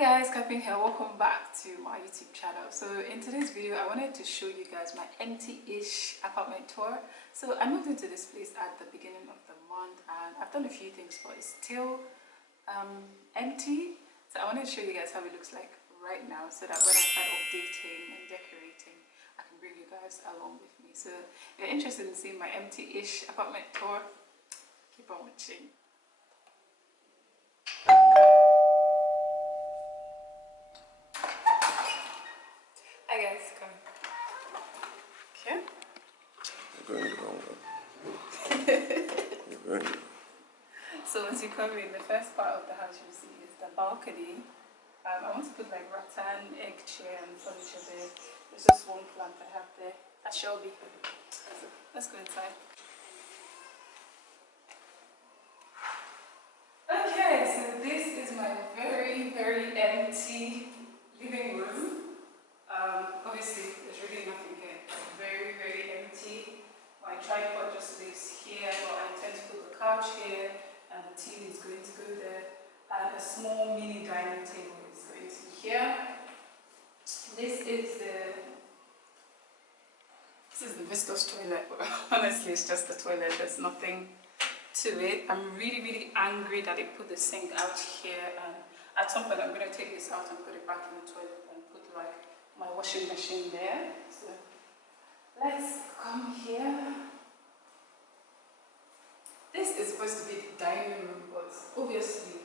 Guys, Capping here. Welcome back to my YouTube channel. So in today's video I wanted to show you guys my empty-ish apartment tour. So I moved into this place at the beginning of the month and I've done a few things, but it's still empty. So I wanted to show you guys how it looks like right now so that when I start updating and decorating I can bring you guys along with me. So if you're interested in seeing my empty-ish apartment tour, keep on watching. Hi guys, come. Okay. You're going the wrong way. You're going the So once you come in, the first part of the house you see is the balcony. I want to put like rattan, egg chair and furniture there. There's just one plant I have there. A Shelby. So let's go inside. Okay, so this is my very, very empty living room. Obviously, there's really nothing here. It's very, very empty. My tripod just lives here, but I intend to put the couch here, and the TV is going to go there, and a small mini dining table is going to be here. This is the visitors' toilet. Honestly, it's just the toilet. There's nothing to it. I'm really, really angry that they put the sink out here, and at some point I'm going to take this out and put it back in the toilet and put like my washing machine there. So let's come here. This is supposed to be the dining room, but obviously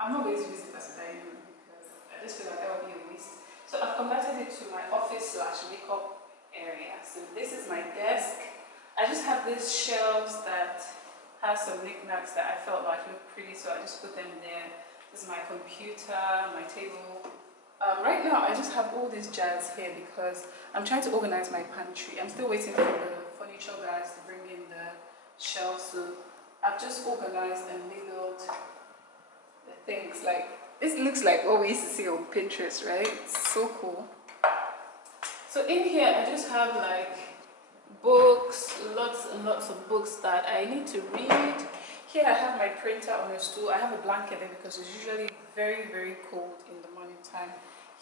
I'm not going to use it as a dining room because I just feel like that would be a waste. So I've converted it to my office / makeup area. So this is my desk. I just have these shelves that have some knickknacks that I felt like look pretty, so I just put them there. This is my computer, my table. Right now I just have all these jars here because I'm trying to organize my pantry. I'm still waiting for the furniture guys to bring in the shelves. So I've just organized and labeled the things. Like, this looks like what we used to see on Pinterest, right? It's so cool. So in here I just have like books, lots and lots of books that I need to read. Here I have my printer on a stool. I have a blanket there because it's usually very, very cold in the morning time.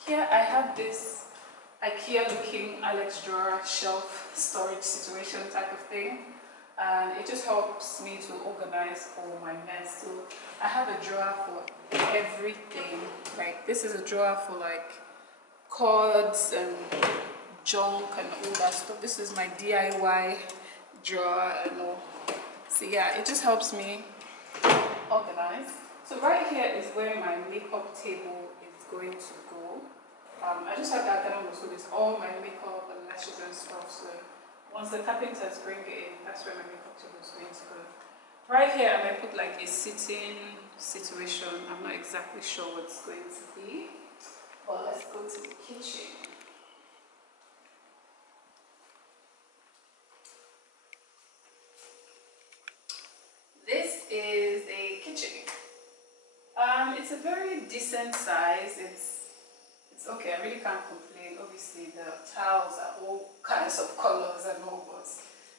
Here I have this IKEA looking Alex drawer shelf storage situation type of thing. And it just helps me to organize all my mess. So I have a drawer for everything. Like, this is a drawer for like cords and junk and all that stuff. This is my DIY drawer and all. So yeah, it just helps me organize. So right here is where my makeup table is going to go. I just have that down so there's all my makeup and lashes and stuff. So once the carpenters bring it in, that's where my makeup table is going to go. Right here I might put like a sitting situation. I'm not exactly sure what it's going to be. But let's go to the kitchen. This is a kitchen. It's a very decent size. It's okay. I really can't complain. Obviously, the tiles are all kinds of colors and all, but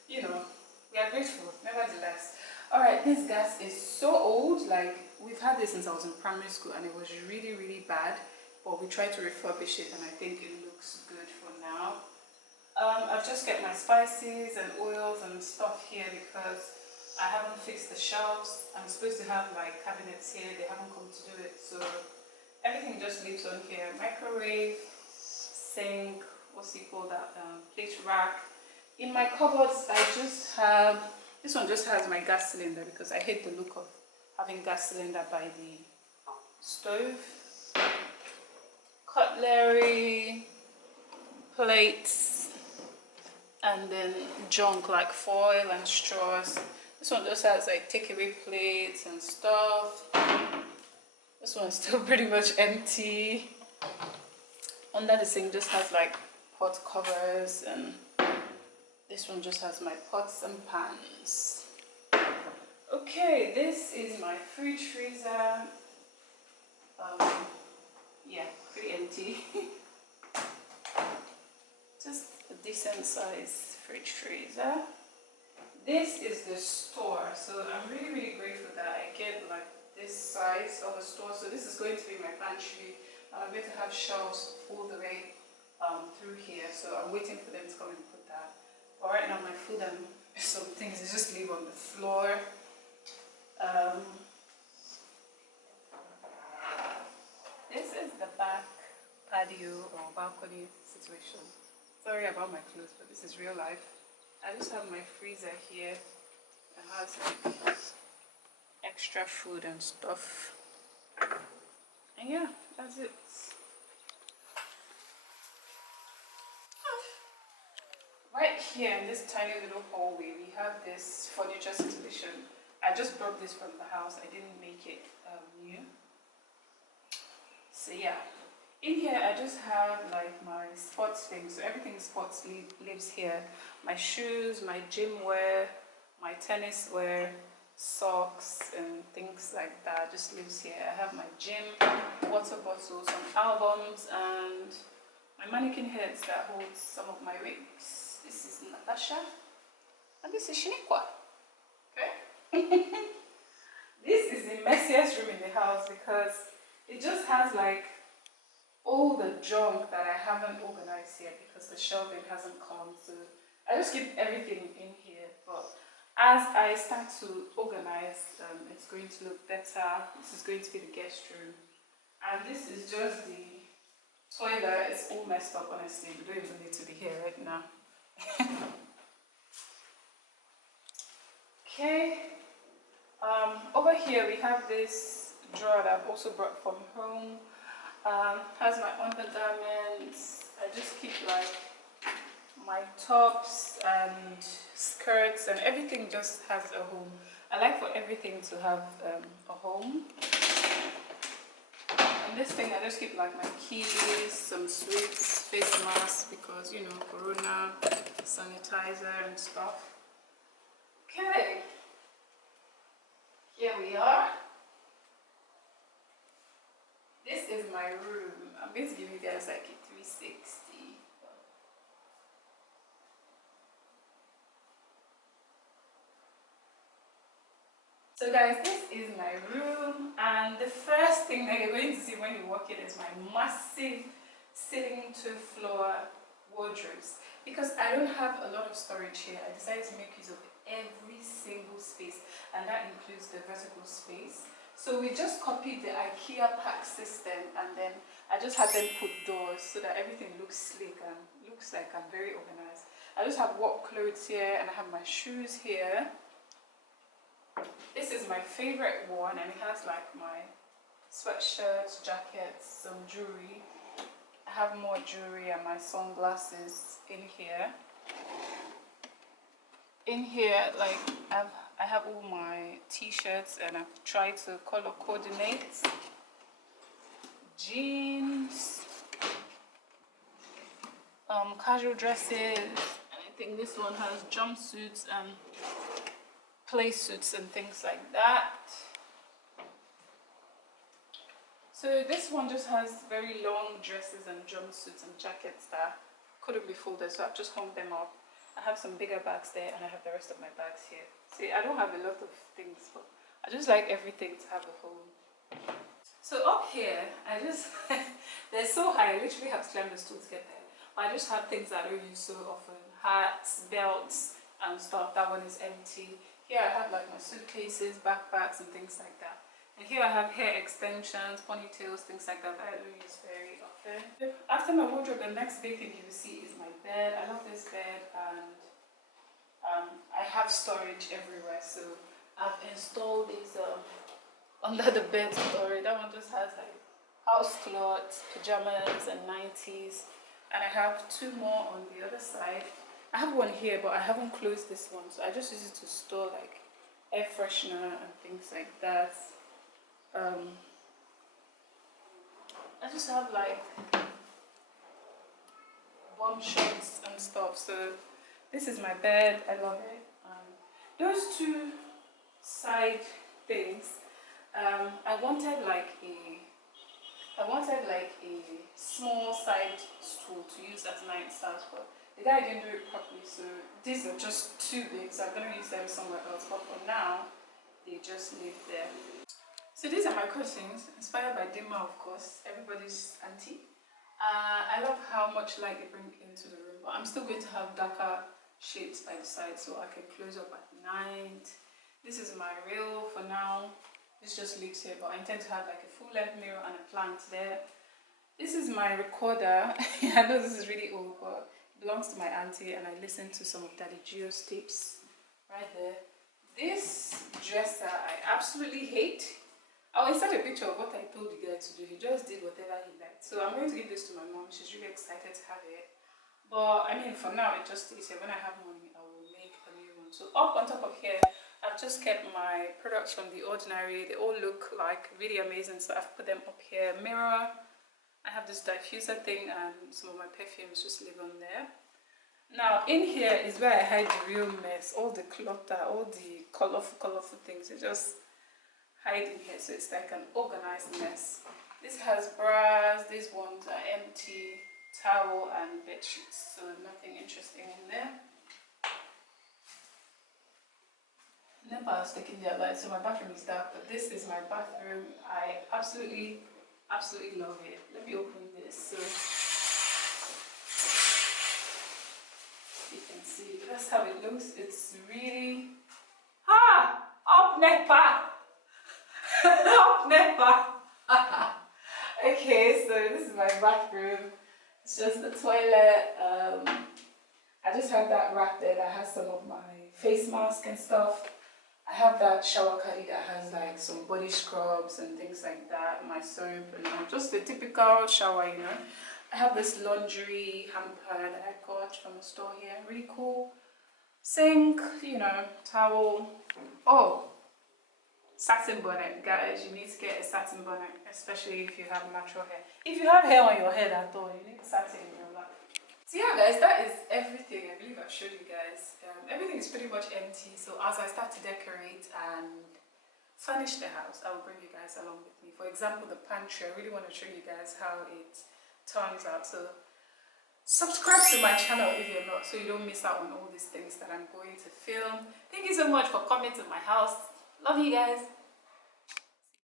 you know, we are grateful nevertheless. All right, this gas is so old. Like, we've had this since I was in primary school, and it was really, really bad. But we tried to refurbish it, and I think it looks good for now. I've just kept my spices and oils and stuff here because I haven't fixed the shelves. I'm supposed to have like cabinets here. They haven't come to do it, so everything just lives on here. Microwave, sink, what's it called, that plate rack. In my cupboards, I just have, this one just has my gas cylinder because I hate the look of having gas cylinder by the stove. Cutlery, plates, and then junk like foil and straws. This one just has like takeaway plates and stuff. This one's still pretty much empty. Under the sink just has like pot covers, and this one just has my pots and pans. Okay, this is my fridge freezer. Yeah, pretty empty. Just a decent size fridge freezer. This is the store, so I'm really, really grateful that I get like this size of a store. So this is going to be my pantry, I'm going to have shelves all the way through here, so I'm waiting for them to come and put that. But right now my food and some things is just leave on the floor. This is the back patio or balcony situation. Sorry about my clothes, but this is real life. I just have my freezer here. It has like extra food and stuff. And yeah, that's it. Right here in this tiny little hallway, we have this furniture situation. I just brought this from the house. I didn't make it new. So yeah, in here I just have like my sports things. So everything sports lives here. My shoes, my gym wear, my tennis wear, socks and things like that just lives here. I have my gym water bottle, some albums, and my mannequin heads that holds some of my wigs. This is Natasha and this is Shaniqua. Okay. This is the messiest room in the house because it just has like all the junk that I haven't organized yet because the shelving hasn't come. So I just keep everything in here. But as I start to organize, it's going to look better. This is going to be the guest room. And this is just the toilet. It's all messed up, honestly. We don't even need to be here right now. Okay. Over here we have this drawer that I've also brought from home. Has my undergarments. I just keep like my tops and skirts and everything just has a home. I like for everything to have a home. And this thing I just keep like my keys, some sweets, face masks because you know corona, sanitizer and stuff. Okay, here we are. This is my room. I'm going to give you guys like a 360. So guys, this is my room, and the first thing that you're going to see when you walk in is my massive ceiling to floor wardrobes. Because I don't have a lot of storage here, I decided to make use of every single space, and that includes the vertical space. So we just copied the IKEA pack system, and then I just had them put doors so that everything looks sleek and looks like I'm very organized. I just have work clothes here, and I have my shoes here. This is my favorite one, and it has like my sweatshirts, jackets, some jewelry. I have more jewelry and my sunglasses in here. In here, like I have all my t-shirts, and I've tried to color coordinate. Jeans, casual dresses, and I think this one has jumpsuits and play suits and things like that. So this one just has very long dresses and jumpsuits and jackets that couldn't be folded, so I've just hung them up. I have some bigger bags there, and I have the rest of my bags here. See, I don't have a lot of things, but I just like everything to have a home. So up here, I just they're so high, I literally have to climb the stool to get there. But I just have things that I don't use so often: hats, belts, and stuff. That one is empty. Here I have like my suitcases, backpacks, and things like that. And here I have hair extensions, ponytails, things like that I don't use very often. After my wardrobe, the next big thing you will see is my bed. I love this bed, and I have storage everywhere. So I've installed these under the bed storage. That one just has like house clothes, pajamas, and 90s. And I have two more on the other side. I have one here, but I haven't closed this one, so I just use it to store like air freshener and things like that. I just have like bomb shots and stuff. So this is my bed. I love it. Those two side things, I wanted like a small side stool to use as nightstands, but the guy didn't do it properly, so these are just too big, so I'm going to use them somewhere else. But for now, they just live there. So these are my curtains, inspired by Dimma, of course, everybody's auntie. I love how much light they bring into the room, but I'm still going to have darker shades by the side so I can close up at night. This is my reel for now. This just lives here, but I intend to have like a full-length mirror and a plant there. This is my recorder. I know this is really old, but it belongs to my auntie, and I listen to some of Daddy Gio's tapes right there. This dresser I absolutely hate. I'll insert a picture of what I told the guy to do. He just did whatever he liked. So I'm going to give this to my mom. She's really excited to have it. But I mean, for now, it just stays here. When I have money, I will make a new one. So up on top of here, I've just kept my products from The Ordinary. They all look like really amazing. So I've put them up here. Mirror. I have this diffuser thing and some of my perfumes just live on there. Now, in here is where I hide the real mess. All the clutter, all the colorful things. It just hide in here, so it's like an organized mess. This has bras, these ones are empty, towel and bed sheets, so nothing interesting in there. Never has taken their light, so my bathroom is dark, but this is my bathroom. I absolutely love it. Let me open this so you can see. That's how it looks. It's really up NEPA. Never. Okay, so this is my bathroom. It's just the toilet. I just have that rack there that has some of my face mask and stuff. I have that shower caddy that has like some body scrubs and things like that, my soap, and just the typical shower, you know. I have this laundry hamper that I got from the store here, really cool. Sink, you know, towel. Oh, satin bonnet, guys. You need to get a satin bonnet, especially if you have natural hair. If you have hair on your head at all, you need satin in your life. So yeah, guys, that is everything. I believe I've showed you guys. Everything is pretty much empty. So as I start to decorate and furnish the house, I will bring you guys along with me. For example, the pantry. I really want to show you guys how it turns out. So subscribe to my channel if you're not, so you don't miss out on all these things that I'm going to film. Thank you so much for coming to my house. Love you guys.